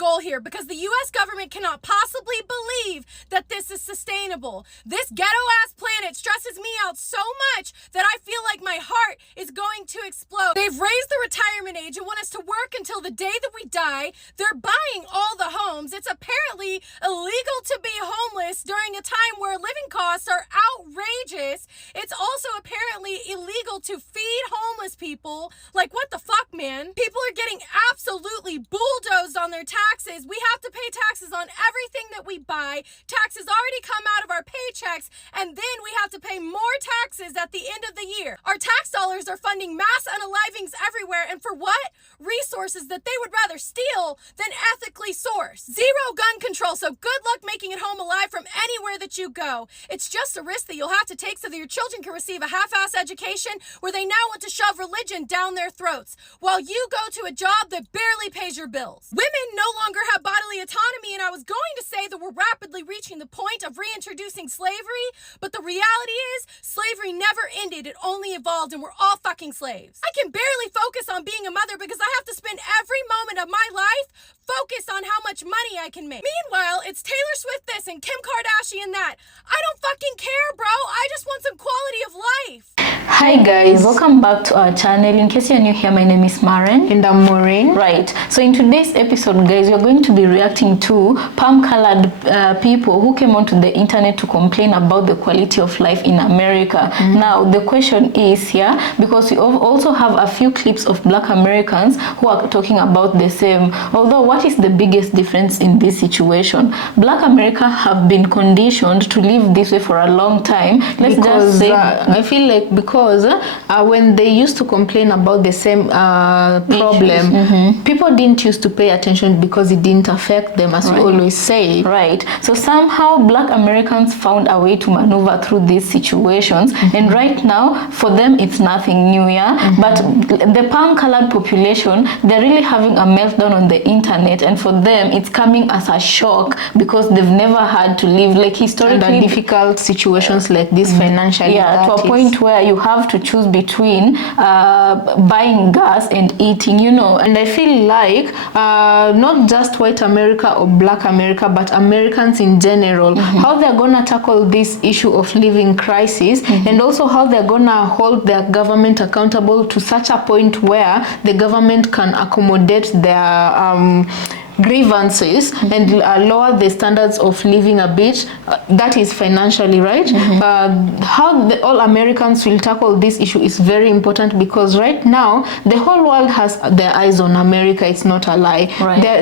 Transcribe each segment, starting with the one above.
goal here because the U.S. government cannot possibly believe that this is sustainable. This ghetto-ass planet stresses me out so much that I feel like my heart is going to explode. They've raised the retirement age and want us to work until the day that we die. They're buying all the homes. It's apparently illegal to be homeless during a time where living costs are outrageous. It's also apparently illegal to feed homeless people. Like, what the fuck, man? People are getting absolutely bulldozed on their taxes. We have to pay taxes on everything that we buy. Taxes already come out of our paychecks, and then we have to pay more taxes at the end of the year. Our tax dollars are funding mass unalivings everywhere, and for what? Resources that they would rather steal than ethically source. Zero gun control, so good luck making it home alive from anywhere that you go. It's just a risk that you'll have to take so that your children can receive a half-ass education where they now want to shove religion down their throats while you go to a job that barely pays your bills. Women no longer have bodily autonomy, and I was going to say that we're rapidly reaching the point of reintroducing slavery, but the reality is slavery never ended. It only evolved, and we're all fucking slaves. I can barely focus on being a mother because I have to spend every moment of my life focused on how much money I can make. Meanwhile, it's Taylor Swift this and Kim Kardashian that. I don't fucking care, bro. I just want some quality of life. Hi guys, welcome back to our channel. In case you're new here, my name is Maren. And I'm Maureen. Right, so in today's episode, guys, we're going to be reacting to palm-colored people who came onto the internet to complain about the quality of life in America. Now, the question is here, because we also have a few clips of Black Americans who are talking about the same. Although, what is the biggest difference in this situation? Black America have been conditioned to live this way for a long time. I feel like because when they used to complain about the same problem, people didn't used to pay attention because it didn't affect them, as we always say. Right. So somehow Black Americans found a way to maneuver through these situations, and right now for them it's nothing new, yeah. But the palm-colored population, they're really having a meltdown on the internet, and for them it's coming as a shock because they've never had to live like historically under difficult situations like this financially. Yeah, to a point where you have to choose between buying gas and eating, you know. And I feel like not just white America or Black America, but Americans in general, how they're gonna tackle this issue of living crisis, and also how they're gonna hold their government accountable to such a point where the government can accommodate their grievances and lower the standards of living a bit, that is financially, right? How all Americans will tackle this issue is very important, because right now the whole world has their eyes on America. It's not a lie.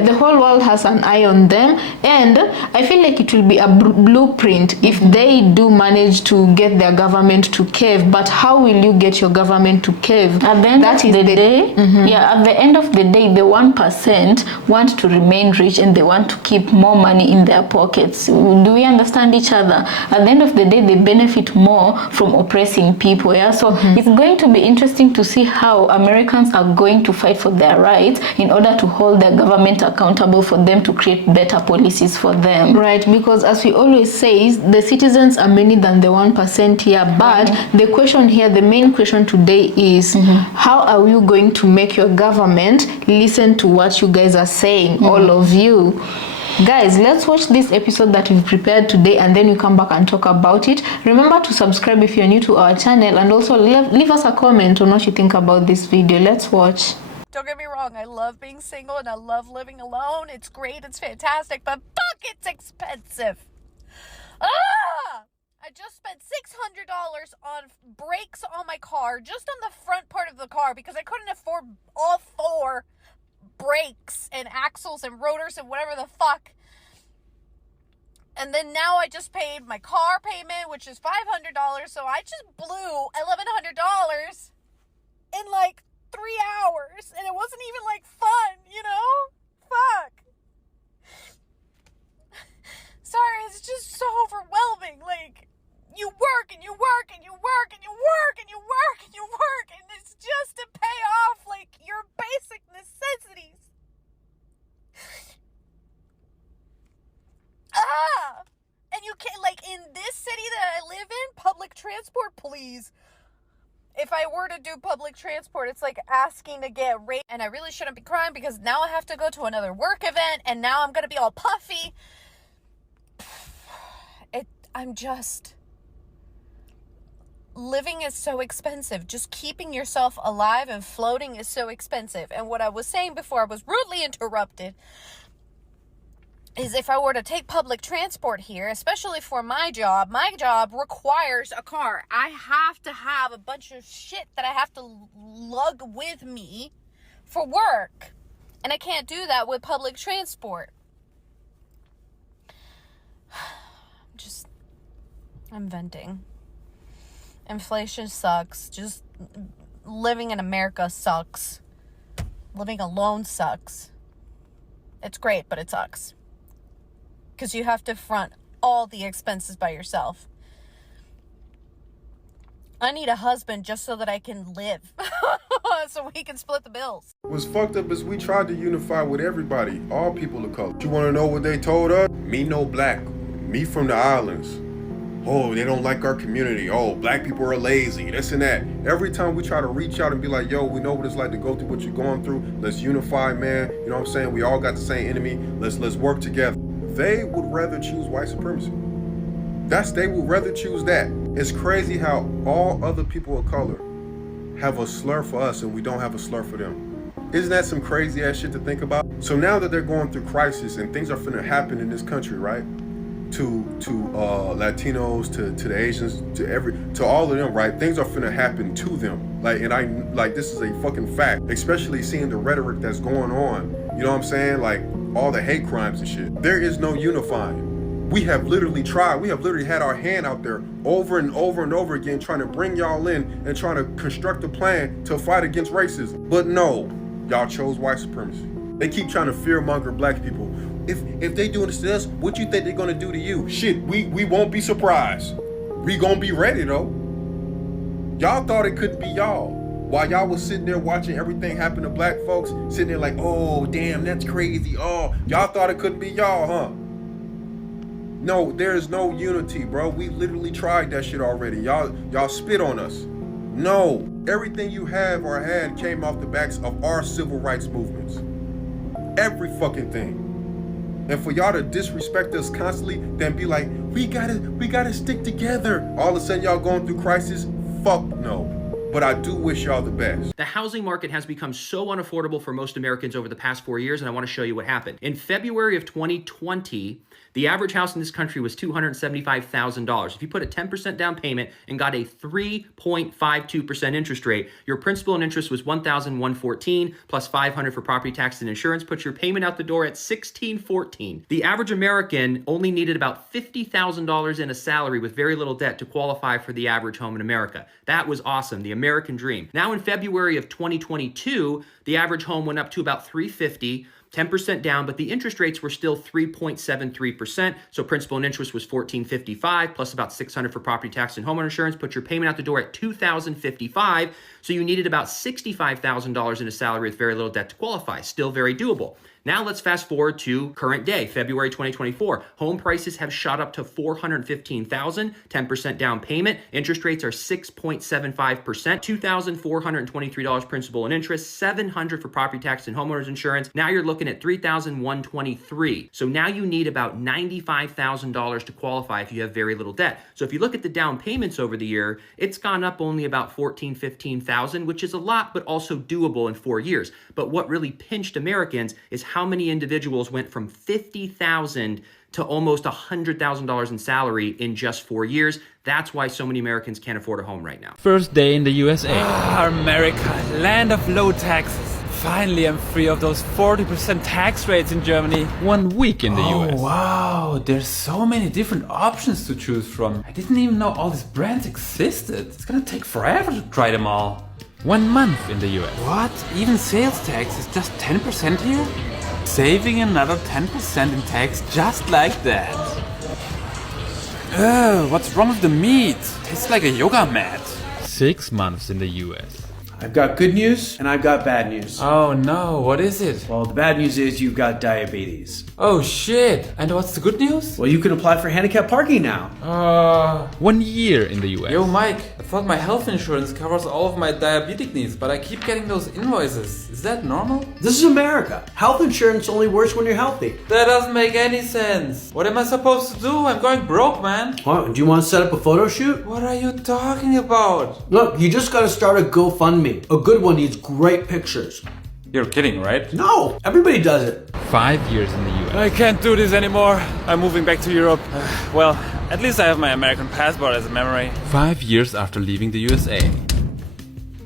The whole world has an eye on them, and I feel like it will be a blueprint if they do manage to get their government to cave. But how will you get your government to cave? At the end of the day, at the end of the day, the 1% want to remain rich and they want to keep more money in their pockets. Do we understand each other? At the end of the day, they benefit more from oppressing people, yeah. So it's going to be interesting to see how Americans are going to fight for their rights in order to hold their government accountable for them to create better policies for them. Right, because as we always say, the citizens are many than the 1% here. But the question here, the main question today is, how are you going to make your government listen to what you guys are saying, all of you? Guys, let's watch this episode that we've prepared today, and then we come back and talk about it. Remember to subscribe if you're new to our channel, and also leave us a comment on what you think about this video. Let's watch. Don't get me wrong, I love being single and I love living alone. It's great, it's fantastic, but fuck, it's expensive. I just spent $600 on brakes on my car, just on the front part of the car, because I couldn't afford all four brakes and axles and rotors and whatever the fuck. And then now I just paid my car payment, which is $500, so I just blew $1,100 in like 3 hours, and it wasn't even like fun, you know? Fuck. Sorry, it's just so overwhelming. Like, you work and you work and you work and you work and you work and you work, and it's just to pay off like your basic necessities. And you can't, like, in this city that I live in, public transport, please. if I were to do public transport, it's like asking to get raped, and I really shouldn't be crying because now I have to go to another work event, and now I'm gonna be all puffy. I'm just... Living is so expensive. Just keeping yourself alive and floating is so expensive. And what I was saying before I was rudely interrupted is if I were to take public transport here, especially for my job requires a car. I have to have a bunch of shit that I have to lug with me for work. And I can't do that with public transport. I'm venting. Inflation sucks. Just living in America sucks. Living alone sucks. It's great, but it sucks. Because you have to front all the expenses by yourself. I need a husband just so that I can live. So we can split the bills. What's fucked up is we tried to unify with everybody, all people of color. You want to know what they told us? Me no black. Me from the islands. Oh, they don't like our community. Oh, black people are lazy, this and that. Every time we try to reach out and be like, yo, we know what it's like to go through what you're going through. Let's unify, man. You know what I'm saying? We all got the same enemy. Let's work together. They would rather choose white supremacy. They would rather choose that. It's crazy how all other people of color have a slur for us and we don't have a slur for them. Isn't that some crazy ass shit to think about? So now that they're going through crisis and things are finna happen in this country, right? To Latinos, to the Asians, to all of them, right? Things are finna happen to them. This is a fucking fact. Especially seeing the rhetoric that's going on. You know what I'm saying? Like all the hate crimes and shit. There is no unifying. We have literally tried. We have literally had our hand out there over and over and over again, trying to bring y'all in and trying to construct a plan to fight against racism. But no, y'all chose white supremacy. They keep trying to fearmonger black people. If they doing this to us, what you think they're gonna do to you? Shit, we won't be surprised. We gonna be ready though. Y'all thought it couldn't be y'all. While y'all was sitting there watching everything happen to black folks, sitting there like, oh damn, that's crazy. Oh, y'all thought it couldn't be y'all, huh? No, there's no unity, bro. We literally tried that shit already. Y'all spit on us. No, everything you have or had came off the backs of our civil rights movements. Every fucking thing. And for y'all to disrespect us constantly, then be like, we gotta stick together. All of a sudden y'all going through crisis? Fuck no. But I do wish y'all the best. The housing market has become so unaffordable for most Americans over the past 4 years, and I want to show you what happened. In February of 2020, the average house in this country was $275,000. If you put a 10% down payment and got a 3.52% interest rate, your principal and interest was $1,114 plus $500 for property tax and insurance, puts your payment out the door at $1,614. The average American only needed about $50,000 in a salary with very little debt to qualify for the average home in America. That was awesome, the American dream. Now in February of 2022, the average home went up to about $350,000. 10% down, but the interest rates were still 3.73%. So principal and interest was $1,455 plus about $600 for property tax and homeowner insurance. Put your payment out the door at $2,055. So you needed about $65,000 in a salary with very little debt to qualify. Still very doable. Now let's fast forward to current day, February 2024. Home prices have shot up to $415,000, 10% down payment. Interest rates are 6.75%, $2,423 principal and interest, $700 for property tax and homeowners insurance. Now you're looking at $3,123. So now you need about $95,000 to qualify if you have very little debt. So if you look at the down payments over the year, it's gone up only about $14,000, $15,000, which is a lot, but also doable in 4 years. But what really pinched Americans is how many individuals went from $50,000 to almost $100,000 in salary in just 4 years. That's why so many Americans can't afford a home right now. First day in the USA. America, land of low taxes. Finally, I'm free of those 40% tax rates in Germany. 1 week in the US. Oh wow, there's so many different options to choose from. I didn't even know all these brands existed. It's gonna take forever to try them all. 1 month in the US. What? Even sales tax is just 10% here? Saving another 10% in tax just like that. What's wrong with the meat? Tastes like a yoga mat. 6 months in the US. I've got good news and I've got bad news. Oh no, what is it? Well, the bad news is you've got diabetes. Oh shit. And what's the good news? Well, you can apply for handicap parking now. 1 year in the US. Yo, Mike, I thought my health insurance covers all of my diabetic needs, but I keep getting those invoices. Is that normal? This is America. Health insurance only works when you're healthy. That doesn't make any sense. What am I supposed to do? I'm going broke, man. What, do you want to set up a photo shoot? What are you talking about? Look, you just gotta start a GoFundMe. A good one needs great pictures. You're kidding, right? No, everybody does it. 5 years in the US. I can't do this anymore. I'm moving back to Europe. Well, at least I have my American passport as a memory. 5 years after leaving the USA.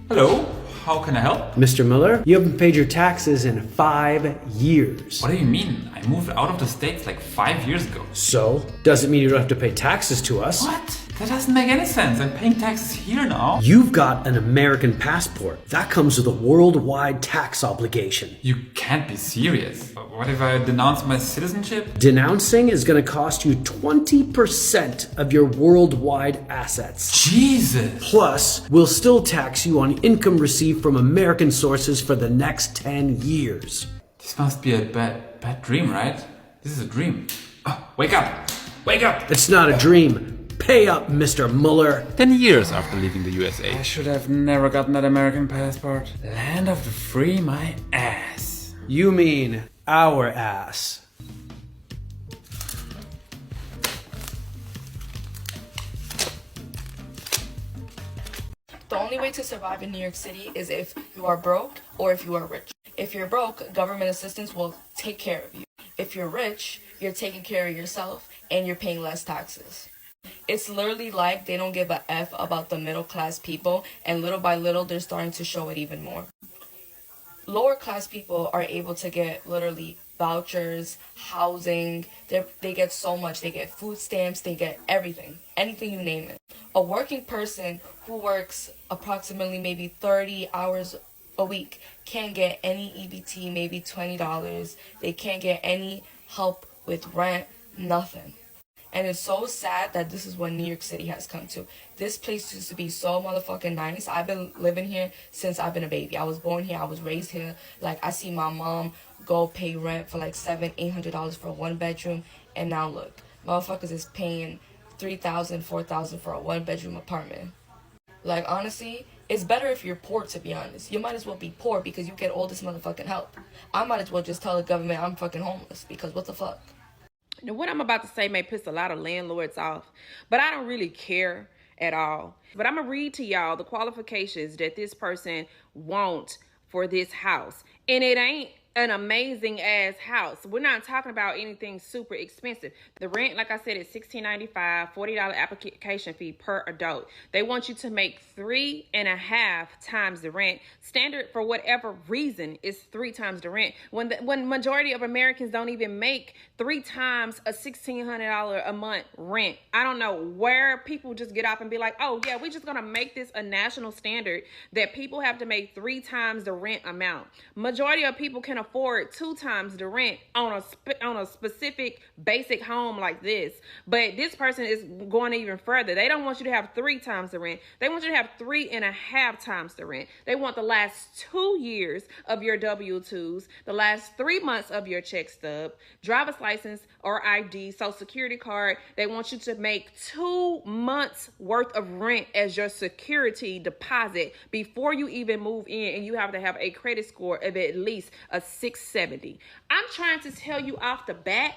Hello, how can I help? Mr. Miller, you haven't paid your taxes in 5 years. What do you mean? I moved out of the States like 5 years ago. So, doesn't mean you don't have to pay taxes to us. What? That doesn't make any sense. I'm paying taxes here now. You've got an American passport. That comes with a worldwide tax obligation. You can't be serious. What if I denounce my citizenship? Denouncing is going to cost you 20% of your worldwide assets. Jesus! Plus, we'll still tax you on income received from American sources for the next 10 years. This must be a bad dream, right? This is a dream. Oh, wake up! Wake up! It's not a dream. Pay up, Mr. Mueller. 10 years after leaving the USA. I should have never gotten that American passport. Land of the free, my ass. You mean our ass. The only way to survive in New York City is if you are broke or if you are rich. If you're broke, government assistance will take care of you. If you're rich, you're taking care of yourself and you're paying less taxes. It's literally like they don't give a F about the middle class people, and little by little they're starting to show it even more. Lower class people are able to get literally vouchers, housing, they get so much. They get food stamps, they get everything, anything you name it. A working person who works approximately maybe 30 hours a week can't get any EBT, maybe $20. They can't get any help with rent, nothing. And it's so sad that this is what New York City has come to. This place used to be so motherfucking nice. I've been living here since I've been a baby. I was born here. I was raised here. Like, I see my mom go pay rent for like $700-800 for a 1-bedroom. And now look, motherfuckers is paying $3,000, $4,000 for a 1-bedroom apartment. Like, honestly, it's better if you're poor, to be honest. You might as well be poor because you get all this motherfucking help. I might as well just tell the government I'm fucking homeless because what the fuck? Now, what I'm about to say may piss a lot of landlords off, but I don't really care at all. But I'm going to read to y'all the qualifications that this person wants for this house. And it ain't an amazing ass house. We're not talking about anything super expensive. The rent, like I said, is $16.95, $40 application fee per adult. They want you to make 3.5 times the rent. Standard for whatever reason is 3 times the rent. When majority of Americans don't even make 3 times a $1,600 a month rent. I don't know where people just get up and be like, oh yeah, we're just gonna make this a national standard that people have to make 3 times the rent amount. Majority of people can afford 2 times the rent on a specific basic home like this. But this person is going even further. They don't want you to have 3 times the rent. They want you to have 3.5 times the rent. They want the last 2 years of your W-2s, the last 3 months of your check stub, driver's license or ID, social security card. They want you to make 2 months worth of rent as your security deposit before you even move in, and you have to have a credit score of at least a 670. I'm trying to tell you off the bat,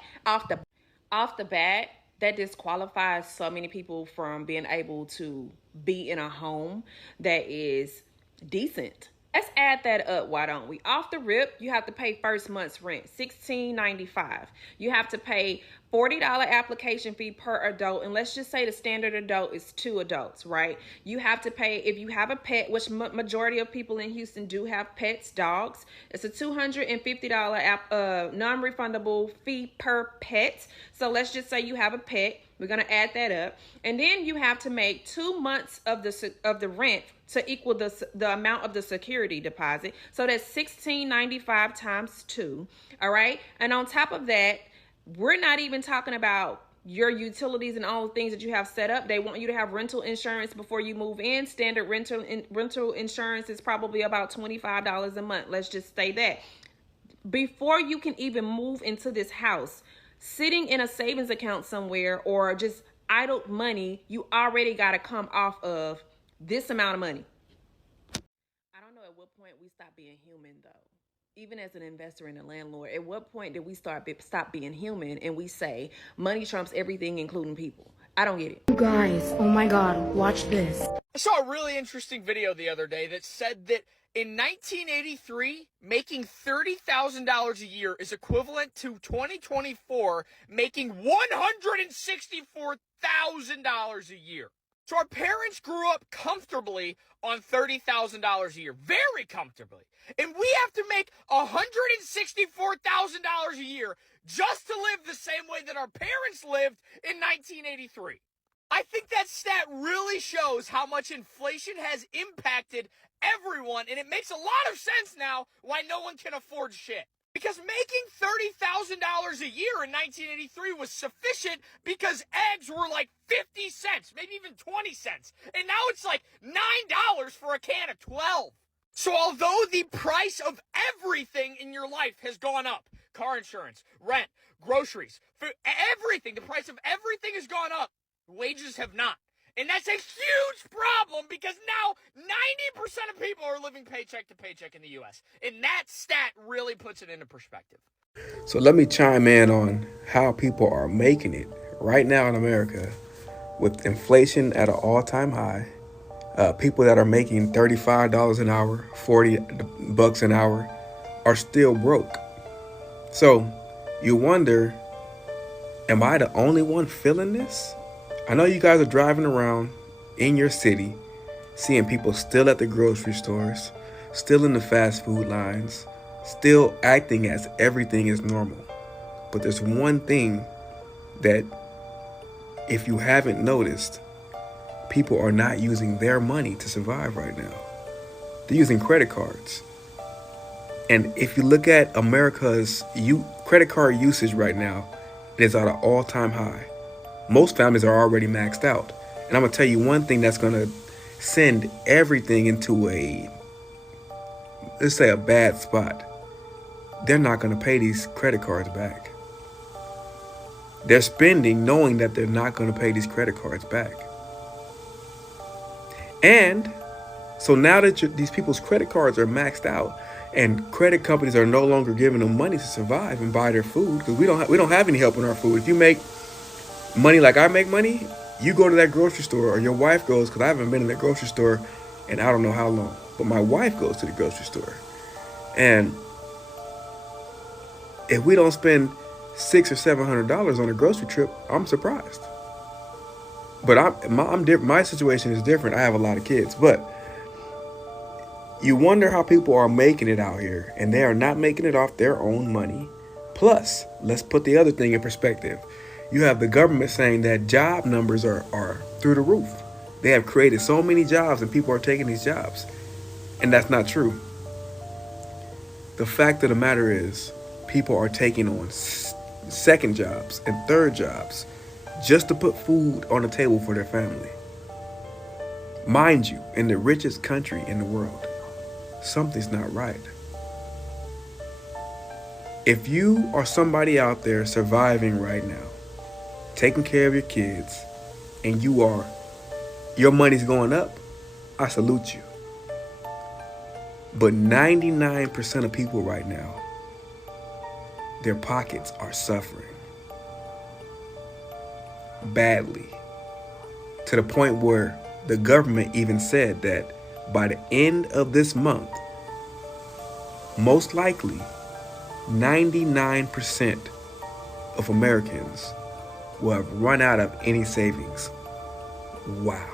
that disqualifies so many people from being able to be in a home that is decent. Let's add that up, why don't we? Off the rip, you have to pay first month's rent, $16.95. You have to pay $40 application fee per adult, and let's just say the standard adult is 2 adults, right? You have to pay, if you have a pet, which majority of people in Houston do have pets, dogs, it's a $250 non-refundable fee per pet. So let's just say you have a pet. We're going to add that up. And then you have to make 2 months of the rent to equal the amount of the security deposit. So that's $16.95 times 2. All right. And on top of that, we're not even talking about your utilities and all the things that you have set up. They want you to have rental insurance before you move in. Standard rental insurance is probably about $25 a month. Let's just say that. Before you can even move into this house, sitting in a savings account somewhere or just idle money, you already got to come off of this amount of money. I don't know at what point we stop being human, though. Even as an investor and a landlord, at what point did we stop being human and we say money trumps everything, including people? I don't get it. You guys, oh my God, watch this. I saw a really interesting video the other day that said that in 1983, making $30,000 a year is equivalent to 2024 making $164,000 a year. So our parents grew up comfortably on $30,000 a year, very comfortably. And we have to make $164,000 a year just to live the same way that our parents lived in 1983. I think that stat really shows how much inflation has impacted everyone, and it makes a lot of sense now why no one can afford shit. Because making $30,000 a year in 1983 was sufficient because eggs were like 50 cents, maybe even 20 cents. And now it's like $9 for a can of 12. So although the price of everything in your life has gone up, car insurance, rent, groceries, for everything, the price of everything has gone up, wages have not. And that's a huge problem because now 90% of people are living paycheck to paycheck in the U.S. And that stat really puts it into perspective. So let me chime in on how people are making it right now in America with inflation at an all-time high. People that are making $35 an hour, $40 an hour are still broke. So you wonder, am I the only one feeling this? I know you guys are driving around in your city, seeing people still at the grocery stores, still in the fast food lines, still acting as everything is normal. But there's one thing that, if you haven't noticed, people are not using their money to survive right now. They're using credit cards. And if you look at America's credit card usage right now, it is at an all-time high. Most families are already maxed out. And I'm going to tell you one thing that's going to send everything into let's say a bad spot. They're not going to pay these credit cards back. They're spending knowing that they're not going to pay these credit cards back. And so now that these people's credit cards are maxed out and credit companies are no longer giving them money to survive and buy their food, because we don't have any help in our food. If you make money like I make money, you go to that grocery store, or your wife goes, because I haven't been in the grocery store in I don't know how long, but my wife goes to the grocery store. And if we don't spend $600 or $700 on a grocery trip, I'm surprised. But my situation is different. I have a lot of kids, but you wonder how people are making it out here, and they are not making it off their own money. Plus, let's put the other thing in perspective. You have the government saying that job numbers are through the roof. They have created so many jobs and people are taking these jobs. And that's not true. The fact of the matter is, people are taking on second jobs and third jobs just to put food on the table for their family. Mind you, in the richest country in the world, something's not right. If you are somebody out there surviving right now, taking care of your kids, and your money's going up, I salute you. But 99% of people right now, their pockets are suffering badly, to the point where the government even said that by the end of this month, most likely 99% of Americans will have run out of any savings. Wow.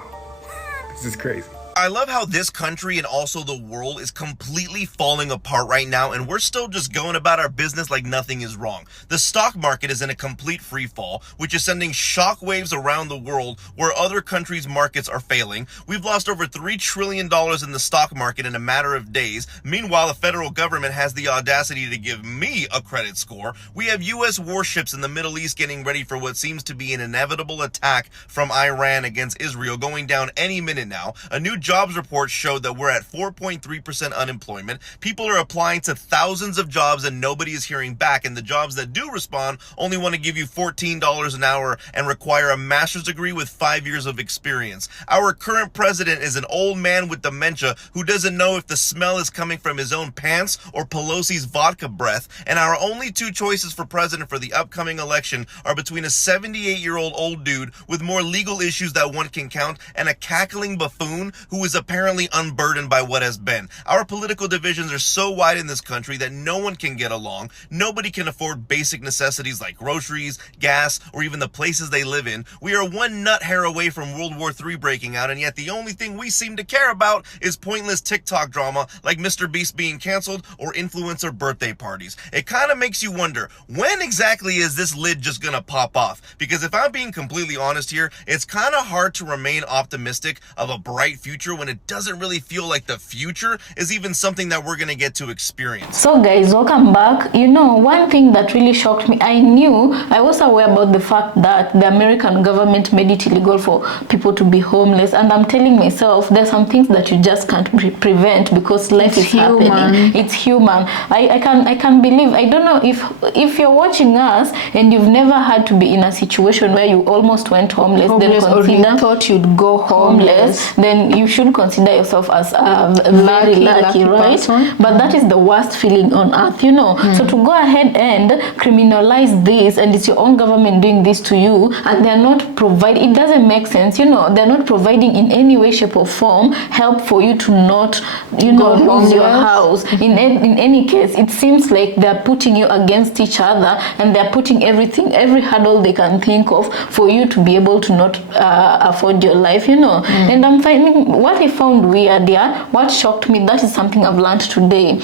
This is crazy. I love how this country and also the world is completely falling apart right now, and we're still just going about our business like nothing is wrong. The stock market is in a complete free fall, which is sending shockwaves around the world where other countries' markets are failing. We've lost over $3 trillion in the stock market in a matter of days. Meanwhile, the federal government has the audacity to give me a credit score. We have U.S. warships in the Middle East getting ready for what seems to be an inevitable attack from Iran against Israel going down any minute now. A new jobs report showed that we're at 4.3% unemployment. People are applying to thousands of jobs and nobody is hearing back. And the jobs that do respond only want to give you $14 an hour and require a master's degree with 5 years of experience. Our current president is an old man with dementia who doesn't know if the smell is coming from his own pants or Pelosi's vodka breath. And our only two choices for president for the upcoming election are between a 78-year-old old dude with more legal issues that one can count and a cackling buffoon who is apparently unburdened by what has been. Our political divisions are so wide in this country that no one can get along. Nobody can afford basic necessities like groceries, gas, or even the places they live in. We are one nut hair away from World War III breaking out, and yet the only thing we seem to care about is pointless TikTok drama like Mr. Beast being canceled or influencer birthday parties. It kind of makes you wonder, when exactly is this lid just gonna pop off? Because if I'm being completely honest here, it's kind of hard to remain optimistic of a bright future when it doesn't really feel like the future is even something that we're gonna get to experience. So guys, welcome back. You know, one thing that really shocked me, I was aware about the fact that the American government made it illegal for people to be homeless, and I'm telling myself there's some things that you just can't prevent because life is happening. It's human. I can believe, I don't know if you're watching us and you've never had to be in a situation where you almost went homeless then or you thought you'd go homeless, then you should consider yourself as very lucky, right? Person. But that is the worst feeling on earth, you know. So to go ahead and criminalize this, and it's your own government doing this to you, and they're not providing, it doesn't make sense, you know. They're not providing in any way, shape or form help for you to not, you know, lose your house. In any case, it seems like they're putting you against each other, and they're putting every hurdle they can think of for you to be able to not afford your life, you know. And I'm finding, what I found weird, what shocked me, that is something I've learned today,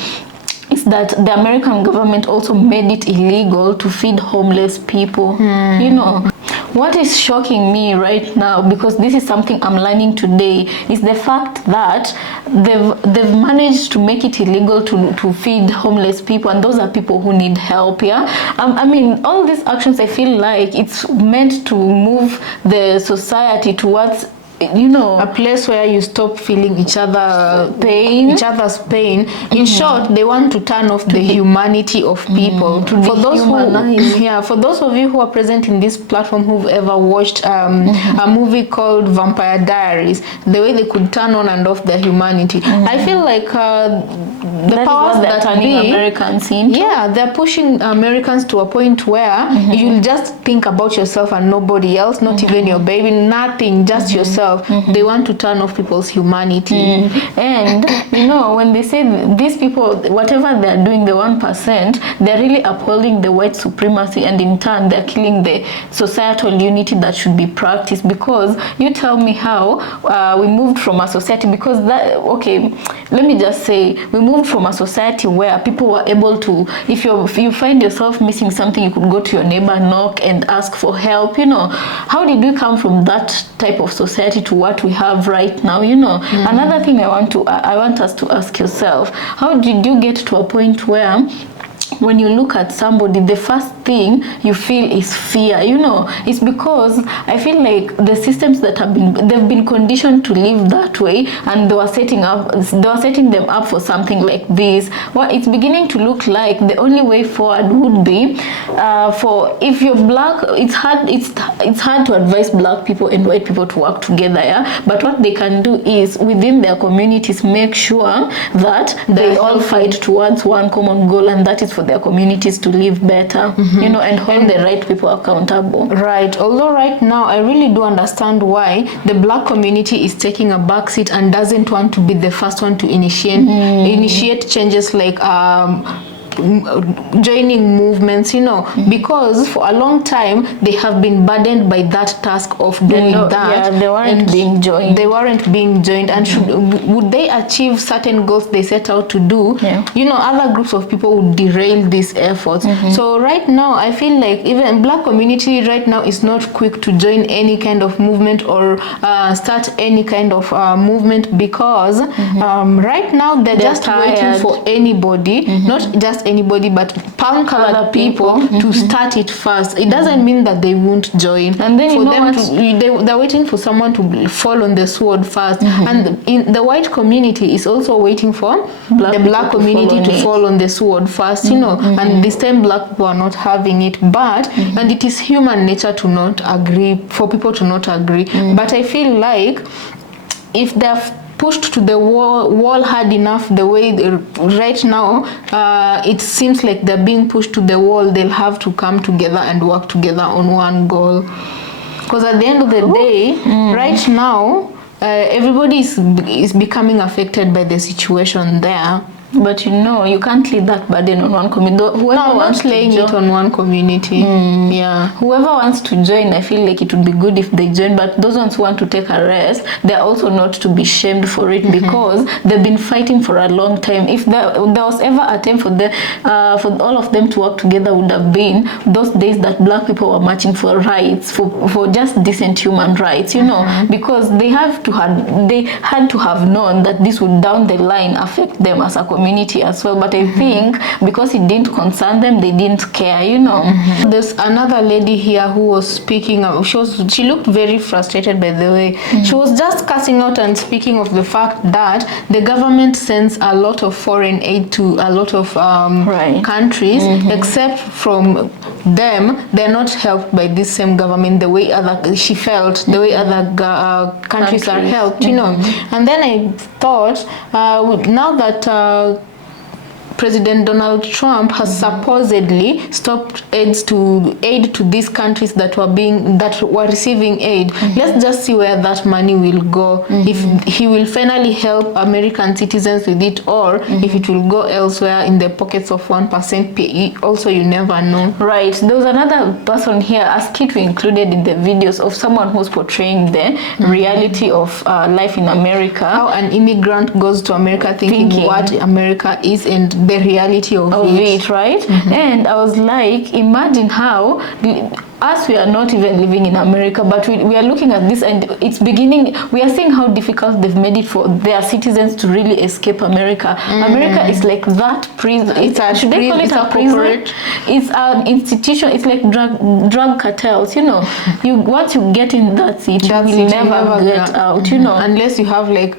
is that the American government also made it illegal to feed homeless people. You know, what is shocking me right now, because this is something I'm learning today, is the fact that they've managed to make it illegal to feed homeless people, and those are people who need help. I mean, all these actions, I feel like it's meant to move the society towards, you know, a place where you stop feeling each other's pain. In short, they want to turn off the humanity of people. For those of you who are present in this platform who've ever watched a movie called Vampire Diaries, the way they could turn on and off their humanity, I feel like the powers that turning Americans into. They're pushing Americans to a point where you'll just think about yourself and nobody else, not even your baby, nothing, just yourself. They want to turn off people's humanity. And you know, when they say these people, whatever they're doing, the 1%, they're really upholding the white supremacy, and in turn they're killing the societal unity that should be practiced. Because you tell me how we moved from a society, because that, okay, let me just say, we moved from a society where people were able to, if you find yourself missing something, you could go to your neighbor, knock and ask for help, you know. How did we come from that type of society to what we have right now, you know? Another thing I want us to ask yourself, how did you get to a point where when you look at somebody, the first thing you feel is fear? You know, it's because I feel like the systems that they've been conditioned to live that way, and they were setting them up for something like this. Well, it's beginning to look like the only way forward would be for, if you're black, it's hard to advise black people and white people to work together, but what they can do is within their communities make sure that they all fight towards one common goal, and that is for their communities to live better, you know, and hold the right people accountable. Right. Although right now I really do understand why the black community is taking a backseat and doesn't want to be the first one to initiate changes, like joining movements, you know, because for a long time they have been burdened by that task of doing that. Yeah, they weren't being joined. They weren't being joined, and would they achieve certain goals they set out to do? You know, other groups of people would derail these efforts. So right now, I feel like even Black community right now is not quick to join any kind of movement or start any kind of movement, because right now they're just tired. waiting for anybody, not just anybody, but palm-colored people to start it first. It doesn't mean that they won't join. And then for them they're waiting for someone to fall on the sword first. And in the white community is also waiting for the Black community to fall on the sword first, you know. And this time Black people are not having it, but and it is human nature to not agree, for people to not agree. But I feel like if they're pushed to the wall hard enough, the way right now it seems like they're being pushed to the wall, they'll have to come together and work together on one goal. Because at the end of the day, right now, everybody is becoming affected by the situation there. But you know, you can't lay that burden on one community. Whoever wants to laying it on one community. Yeah. Whoever wants to join, I feel like it would be good if they join. But those ones who want to take a rest, they're also not to be shamed for it, because they've been fighting for a long time. If there was ever a time for all of them to work together, would have been those days that Black people were marching for rights, for just decent human rights, you know, because they had to have known that this would down the line affect them as a community as well. But I think because it didn't concern them, they didn't care, you know. There's another lady here who was speaking. She looked very frustrated, by the way. She was just cussing out and speaking of the fact that the government sends a lot of foreign aid to a lot of countries, except from them, they're not helped by this same government the way she felt the way other countries are helped, you know. And then I thought, now that President Donald Trump has supposedly stopped aid to these countries that were receiving aid. Let's just see where that money will go. If he will finally help American citizens with it, or if it will go elsewhere in the pockets of 1%. Also, you never know. Right. There was another person here, a skit we included in the videos of someone who's portraying the reality of life in America. How an immigrant goes to America thinking what America is and the reality of it, right? And I was like, imagine how us, we are not even living in America, but we are looking at this, and it's beginning, we are seeing how difficult they've made it for their citizens to really escape America. America is like that prison. Should they call it a prison? It's an institution. It's like drug cartels, you know. Once you get in that seat, you will never get out, you know. Unless you have like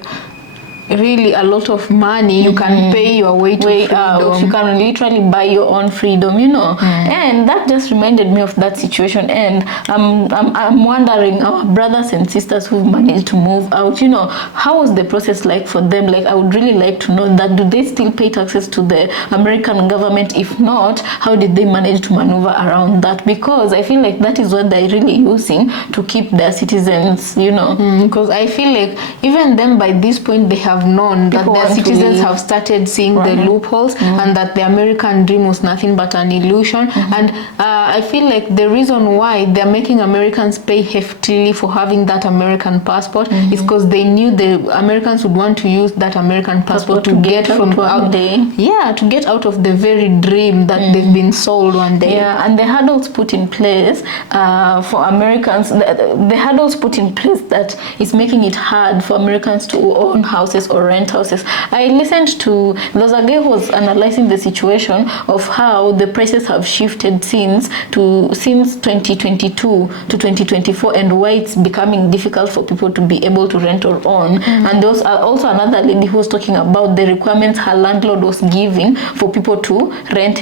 really a lot of money, you can pay your way out. You can literally buy your own freedom, you know. And that just reminded me of that situation. And I'm wondering, our brothers and sisters who've managed to move out, you know, how was the process like for them? Like, I would really like to know that. Do they still pay taxes to the American government? If not, how did they manage to maneuver around that? Because I feel like that is what they're really using to keep their citizens, you know. Because I feel like even them, by this point, they have known that their citizens have started seeing the loopholes, and that the American dream was nothing but an illusion. And I feel like the reason why they're making Americans pay heftily for having that American passport is because they knew the Americans would want to use that American passport to get from out to get out of the very dream that they've been sold one day. Yeah, and the hurdles put in place for Americans, the hurdles put in place that is making it hard for Americans to own houses or rent houses. I listened to, there was a guy who was analyzing the situation of how the prices have shifted since 2022 to 2024, and why it's becoming difficult for people to be able to rent or own. And there was also another lady who was talking about the requirements her landlord was giving for people to rent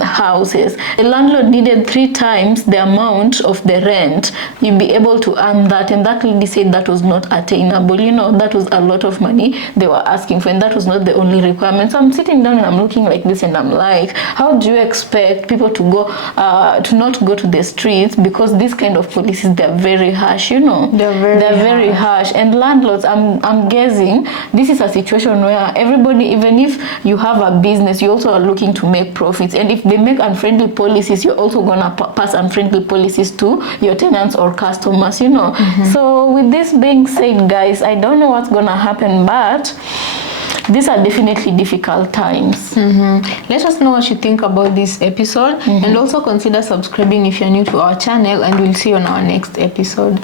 houses. The landlord needed 3 times the amount of the rent. You'd be able to earn that, and that lady said that was not attainable. You know, that was a lot of money money they were asking for, and that was not the only requirement. So I'm sitting down and I'm looking like this, and I'm like, how do you expect people to go to not go to the streets? Because these kind of policies, they're very harsh, you know. They're very harsh. And landlords, I'm guessing this is a situation where everybody, even if you have a business, you also are looking to make profits, and if they make unfriendly policies, you're also gonna pass unfriendly policies to your tenants or customers, you know. So with this being said, guys, I don't know what's gonna happen, but these are definitely difficult times. Let us know what you think about this episode, and also consider subscribing if you're new to our channel, and we'll see you on our next episode.